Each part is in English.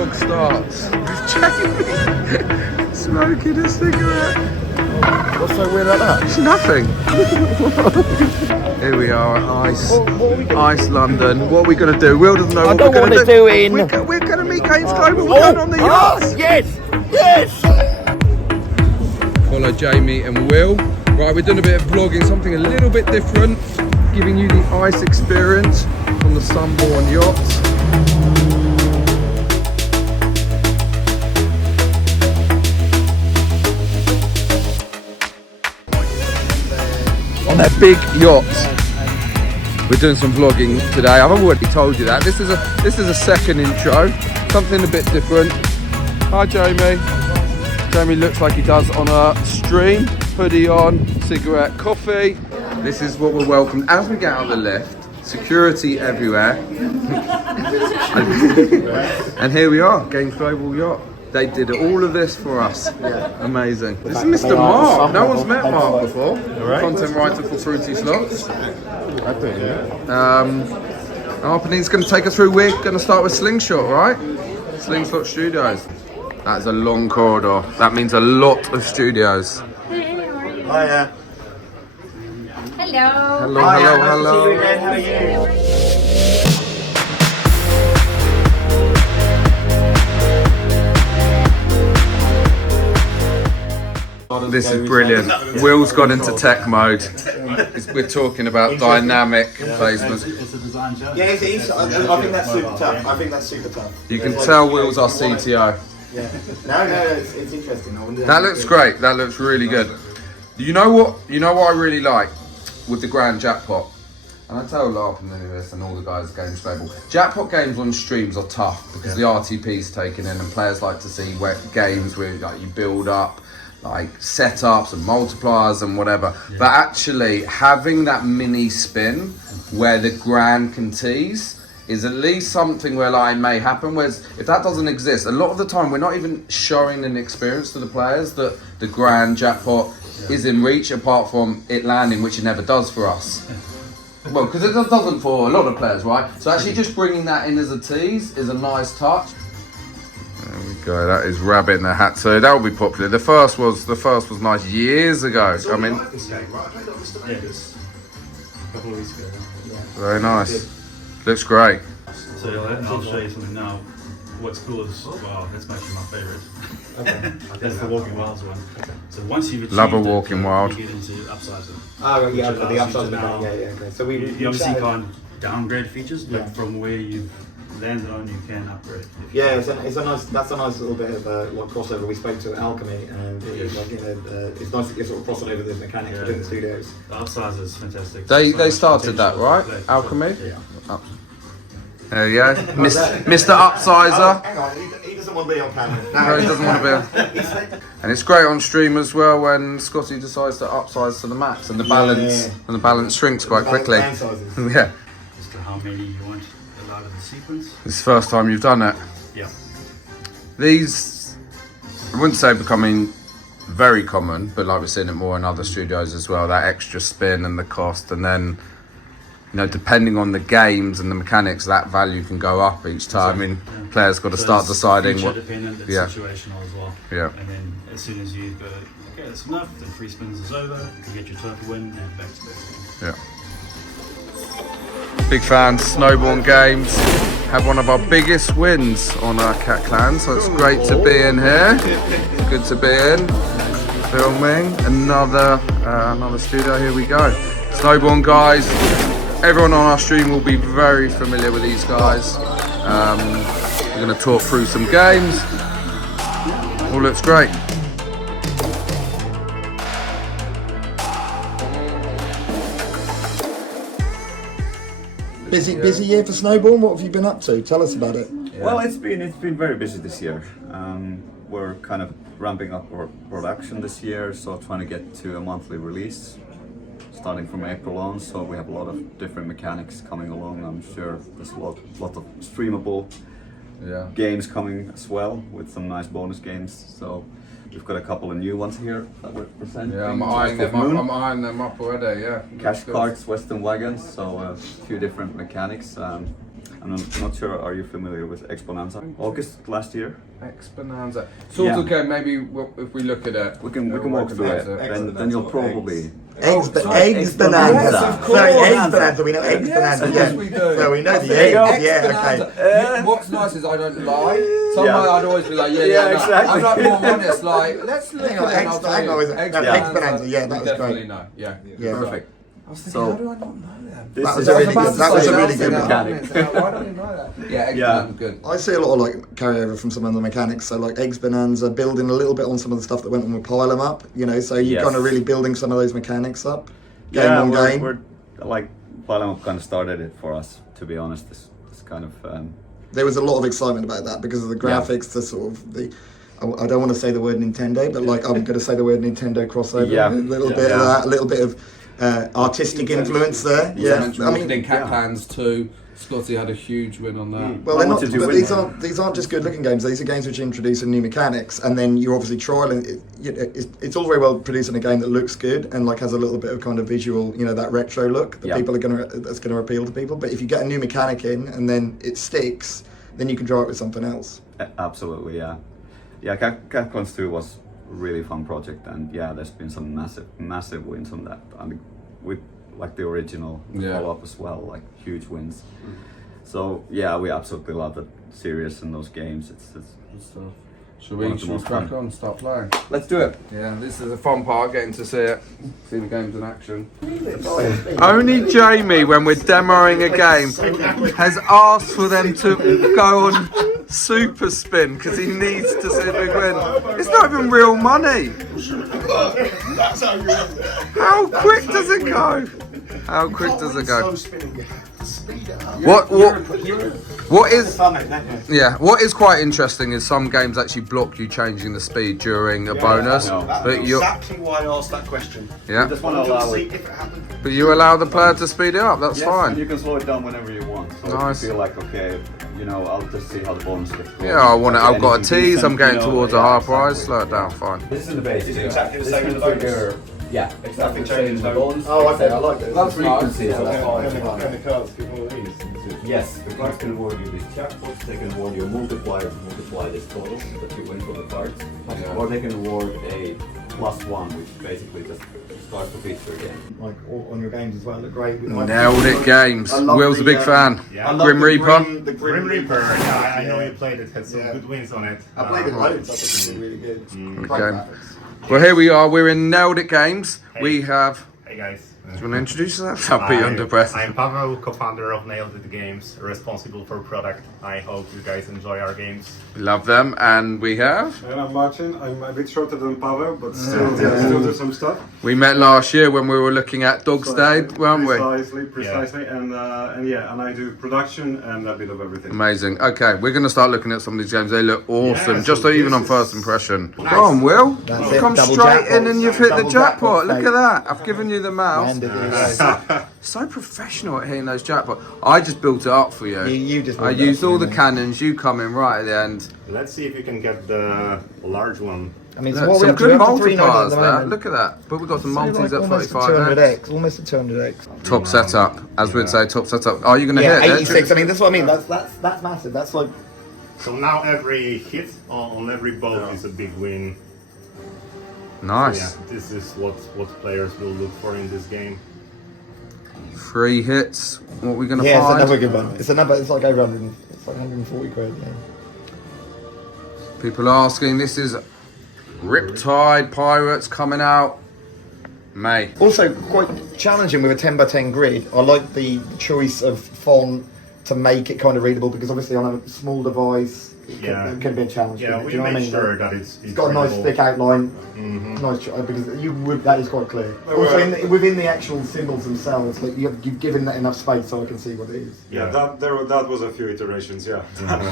vlog starts with Jamie smoking a cigarette. What's so weird about that? It's nothing. Here we are at Ice London. What are we going to do? Will doesn't know what we're going to do. We're going to meet Games Global. We're going on the yacht. Yes! Yes! Follow Jamie and Will. Right, we're doing a bit of vlogging, something a little bit different, giving you the ice experience on the Sunborn Yacht. On that big yacht. We're doing some vlogging today. I've already told you that. This is a second intro, something a bit different. Hi Jamie. Jamie looks like he does on a stream. Hoodie on, cigarette, coffee. This is what we're welcomed as we get out of the lift. Security everywhere. And here we are, Games Global Yacht. They did all of this for us. Yeah. Amazing. This is Mr. Mark. No one's met Mark before. Right. Content writer for Fruity Slots. Arpanine's going to take us through. We're going to start with Slingshot, right? Slingshot Studios. That's a long corridor. That means a lot of studios. Hiya. Hello. Hello, Hiya, hello, nice to see you again. How are you? This is brilliant. Will's gone into tech mode. We're talking about dynamic placements. It's a design job. Yeah, I think that's super tough. You can tell Will's our CTO. Yeah. No, it's interesting. That looks great. That looks really good. You know what I really like with the grand jackpot, and I tell Larkin this and all the guys at Games Global. Jackpot games on streams are tough because the RTP's taken in, and players like to see games where like you build up like setups and multipliers and whatever. Yeah. But actually having that mini spin where the grand can tease is at least something where like may happen. Whereas if that doesn't exist, a lot of the time we're not even showing an experience to the players that the grand jackpot is in reach, apart from it landing, which it never does for us. Well, because it doesn't for a lot of players, right? So actually just bringing that in as a tease is a nice touch. There we go. That is rabbit in the hat. So that will be popular. The first was nice years ago. I mean, this game, right? I played on Mr. Vegas a couple of weeks ago. Yeah. Very nice. Looks great. So I'll show you something now. What's cool is, well, that's actually my favourite. Okay. That's the Walking Wilds one. Okay. So once you've achieved Love a Walking Wild. you get into upsizing. Oh, yeah, the Which allows you upside to now- okay. So we You obviously can't downgrade features, but Yeah. from where you've landed on, you can upgrade. Yeah, it's a nice little bit of like crossover. We spoke to Alchemy, and it's like it's nice to get sort of crossing over the mechanics between the studios. The upsize is fantastic. They So much started that, potential right? to play. Alchemy? Yeah. There you go. Mr. Upsizer. Hang on, he doesn't want to be on camera. No, he doesn't want to be. And it's great on stream as well when Scotty decides to upsize to the max and the balance shrinks quite quickly. Band sizes. Yeah. As to how many you want allowed in the sequence. It's the first time you've done it. Yeah. These, I wouldn't say becoming very common, but like we're seeing it more in other studios as well, that extra spin and the cost, and then, you know, depending on the games and the mechanics, that value can go up each time. I mean, players got to start it's deciding what. dependent, it's Yeah. situational as well. Yeah. And then as soon as you go, okay, that's enough, then 3 spins is over, you get your turn to win, and back to back. Yeah. Big fans, Snowborn Games. Have one of our biggest wins on our Cat Clan, so it's great to be in here. Good to be in. Filming another studio. Here we go. Snowborn guys. Everyone on our stream will be very familiar with these guys. We're going to talk through some games. All looks great. Busy year for Snowborn. What have you been up to? Tell us about it. Well, it's been very busy this year. We're kind of ramping up our production this year, so trying to get to a monthly release starting from April on. So we have a lot of different mechanics coming along. I'm sure there's a lot of streamable games coming as well, with some nice bonus games. So we've got a couple of new ones here that we're presenting. Yeah, I'm eyeing them up already. Yeah. Cash cards, Western wagons, so a few different mechanics. I'm not sure. Are you familiar with Exponenza? August last year. Exponenza. Sort of game. Maybe if we look at it, We can walk through it. Then you'll probably. Eggs Yes, bonanza. of course. Sorry, eggs bonanza. We know eggs Yes, bonanza. of Yeah. course we do. So we know the Eggs eggs. Yeah. bonanza. Okay. What's nice is I don't lie. Somehow Yeah. I'd always be like, yeah, Yeah, no. exactly. I'm like more honest. Like, let's look Hang at on, it. and eggs- I'll tell hang you. on, was it- Eggs no, eggs bonanza, yeah, we that was definitely great. know. Yeah. Yeah. Perfect. I was thinking, So- how do I not know that? This That is was a really about good. to That was say a really that. good one. mechanic. Why don't you know that? Yeah, eggs Yeah. bonanza, good. I see a lot of like carryover from some of the mechanics. So like eggs bonanza, building a little bit on some of the stuff that went on with pile 'em up. You know, so you're Yes. kind of really building some of those mechanics up. Game Yeah, on game. we're like Pile kind of started it for us. To be honest, this kind of. There was a lot of excitement about that because of the graphics, the sort of the. I don't want to say the word Nintendo, but like I'm going to say the word Nintendo crossover. Yeah. A little bit of that, a little bit of artistic influence there. Yeah, I mean, in Cat Plans too. Scotty had a huge win on that. well, I they're not. wanted to But win these aren't just good-looking games. These are games which introduce new mechanics, and then you're obviously trialing. It's all very well producing a game that looks good and like has a little bit of kind of visual, you know, that retro look that Yeah. people are that's going to appeal to people. But if you get a new mechanic in and then it sticks, then you can try it with something else. Absolutely, yeah. Yeah, Cat Clones 2 was a really fun project, and yeah, there's been some massive wins on that. I mean, with like the original follow-up as well, like huge wins. So yeah, we absolutely love that series and those games. It's Should one we, of the should we most crack fun. on, start playing? Let's do it. Yeah, this is a fun part, getting to see it, see the games in action. Only Jamie, when we're demoing a game, has asked for them to go on super spin because he needs to see a big win. It's not even real money. How quick does it go? How quick does it go? What is what is quite interesting is some games actually block you changing the speed during a bonus, but you why I asked that question. Just want to allow See it. if it happened. but you allow the player to speed it up. That's Yes, fine. and you can slow it down whenever you want. So Nice. if you feel like, okay, you know, I'll just see how the bonus gets going. Yeah, I want it. I've got a Anything tease. I'm decent, getting you know, towards a yeah, higher price. exactly. Slow it down. Fine. This is the base. Is it exactly the same as the bonus? Yeah, exactly. Nothing changes, no. Bonus, Oh, okay, I like it. That's frequency. nice. So that's fine. And the cards give all these. Yes, the cards can award you these jackpots. They can award you a multiplier to multiply this total that you win from the cards, or they can award a +1, which basically just starts the feature again. Like all, on your games as well, look great. Nailed it, games. I love Will's a the, big fan. Yeah. I love Grim the Reaper. The Grim Reaper, yeah, I know Yeah. you played it, had some good wins on it. I played it loads. I think it's been really good. Great Okay. graphics. Well, here we are. We're in Nailed It Games. Hey. We have. Hey guys. Do you want to introduce yourself? I'll be under breath. I'm Pavel, co-founder of Nailed It Games, responsible for product. I hope you guys enjoy our games. Love them, and we have. And I'm Martin. I'm a bit shorter than Pavel, but still do some stuff. We met last year when we were looking at Dog's Day, weren't we? Precisely, and I do production and a bit of everything. Amazing. Okay, we're going to start looking at some of these games. They look awesome, Yeah, just so even this on is- first impression. Come on, Will. That's it, Come double straight in jackpots. and you've hit the Double jackpot. jackpots, Look mate. at that. I've given you the mouse. And it is. So professional at hitting those jackpots. I just built it up for you. You just I built it used up for all me, the mate. cannons. You come in right at the end. Let's see if we can get the large one. I mean, Look, what are we some up to? good We're up to 390 multipliers at the there. moment. Look at that. But we've got some So multis at almost a 35. 200x, almost a 200x. Top setup, as we'd say, top setup. Are you going to Yeah, hit it? 86. I mean, that's what I mean. That's massive. That's like So now every hit on every boat is a big win. Nice. Yeah, this is what players will look for in this game. 3 hits. What are we going to yeah, it's find? another good one. It's another. It's like over 100. It's like 140 quid. Yeah. People are asking. This is Riptide Pirates coming out May. Also, quite challenging with a 10 by 10 grid. I like the choice of font to make it kind of readable because obviously on a small device it can be a challenge. Yeah, do we you know what I make mean? sure that it's It's got a nice readable. thick outline. Mm-hmm. Nice because you would that is quite clear. Also, within the actual symbols themselves, like you've given that enough space so I can see what it is. Yeah, that was a few iterations. Yeah.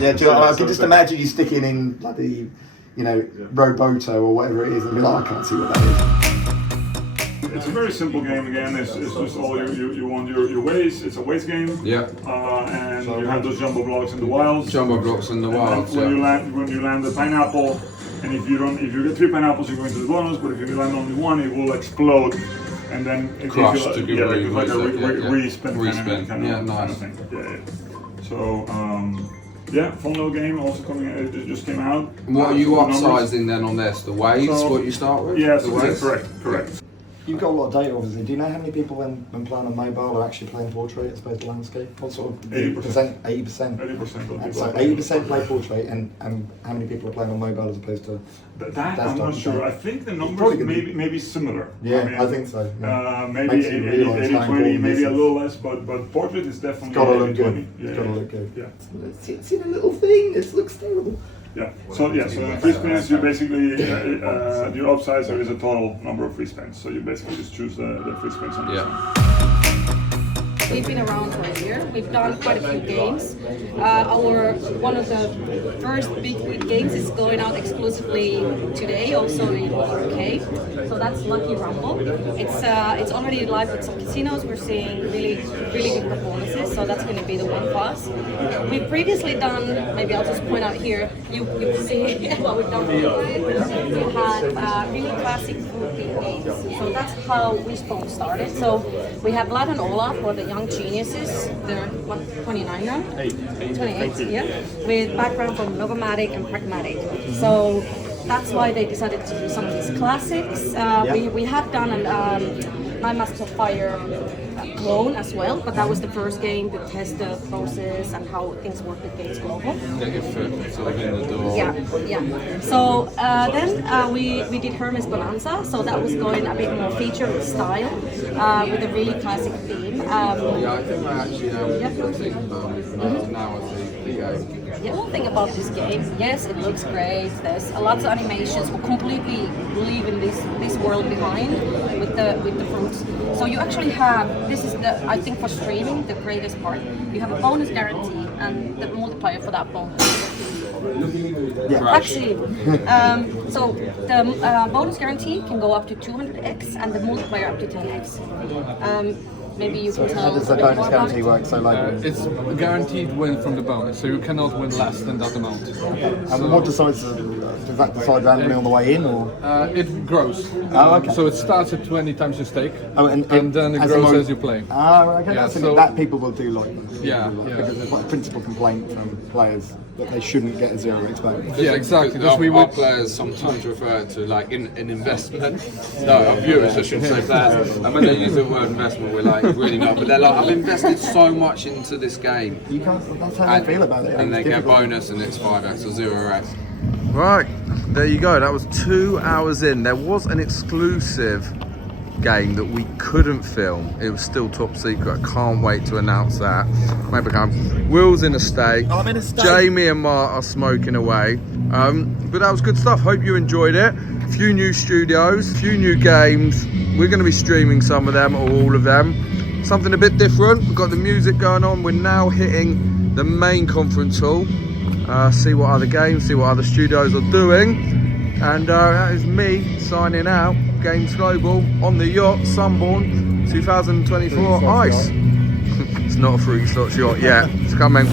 Yeah, do you know, I can just imagine you sticking in bloody, Roboto or whatever it is, and be like, I can't see what that is. It's a very simple game again. It's just all you want your ways. It's a ways game. Yeah. And you have those jumbo blocks in the wilds. Jumbo blocks in the And wilds. then Yeah. when you land the pineapple, and if you get 3 pineapples, you go into the bonus. But if you land only 1, it will explode, and then it Crush gives to you give like a yeah. respin Respin. kind of Yeah, nice. thing. Yeah. So yeah, fun little game. Also coming, it just came out. What are you The numbers. upsizing then on this? The waves? So- What you start with? Yes, the yeah, waves? correct. You've got a lot of data, obviously. Do you know how many people, when playing on mobile, are actually playing portrait as opposed to landscape? What sort of 80%. 80%. 80% of people. So 80% play portrait, and how many people are playing on mobile as opposed to? That I'm Desktop not and sure. thing. I think the Probably numbers could be- maybe similar. Yeah, I think so. Yeah. Maybe Makes you 80, realise 80, how 20, important maybe this a is. little less, but portrait is definitely It's gotta 80, look good. 20. It's Yeah, gotta yeah, look good. Yeah. It's in a little thing. It looks terrible. Yeah. So in free spins, you basically your upsizer is a total number of free spins. So you basically just choose the free spins on this one. We've been around for a year. We've done quite a few games. One of the first big games is going out exclusively today, also in UK. So that's Lucky Rumble. It's already live with some casinos. We're seeing really good performances. So that's going to be the one for us. We've previously done. Maybe I'll just point out here. You can see what we've done. We had really classic food games. So that's how Wishbone started. So we have Vlad and Olaf, or the young geniuses. They're what, 29 now? 28, yeah. With background from Novomatic and Pragmatic. So that's why they decided to do some of these classics. We have done Nine Masters of Fire clone as well, but that was the first game to test the process and how things work with Games Global. Get your foot sort of in the door. Yeah. So then we did Hermes Bonanza, so that was going a bit more feature with style, with a really classic theme. Yeah, I think I actually know what you're thinking about. Now I see the game. The whole thing about this game, yes, it looks great. There's a lot of animations. We're completely leaving this world behind with the fruits. So you actually have, this is I think for streaming, the greatest part. You have a bonus guarantee, and the multiplier for that bonus. Actually, so the bonus guarantee can go up to 200x, and the multiplier up to 10x. Maybe you can tell How does us the a bit bonus more about guarantee it. work? So like, It's a guaranteed win from the bonus, so you cannot win less than that amount. and what decides? Does that decide randomly on the way in, or? It grows. Oh, okay. So it starts at 20 times your stake, Oh, and then it as grows the as you play. Okay. Yeah, That's so- that people will do like. Yeah, Because there's like a principal complaint from players that they shouldn't get a 0x bonus. Yeah, exactly. Because Our players sometimes refer to like an investment. No, our viewers, I should say players. And when they use the word investment, we're like, really not. But they're like, I've invested so much into this game. You can't. That's how I feel about it. And It's they get a difficult. bonus and it's 5x or 0x. Right, there you go. That was 2 hours in. There was an exclusive game that we couldn't film. It was still top secret. I can't wait to announce that. Maybe come. Will's in a state. I'm in a state. Jamie and Mark are smoking away. But that was good stuff. Hope you enjoyed it. A few new studios, a few new games. We're going to be streaming some of them or all of them. Something a bit different. We've got the music going on. We're now hitting the main conference hall. See what other games, see what other studios are doing. And that is me signing out. Games Global on the yacht, Sunborn 2024 Ice. It's not a free slot yacht yet. It's coming.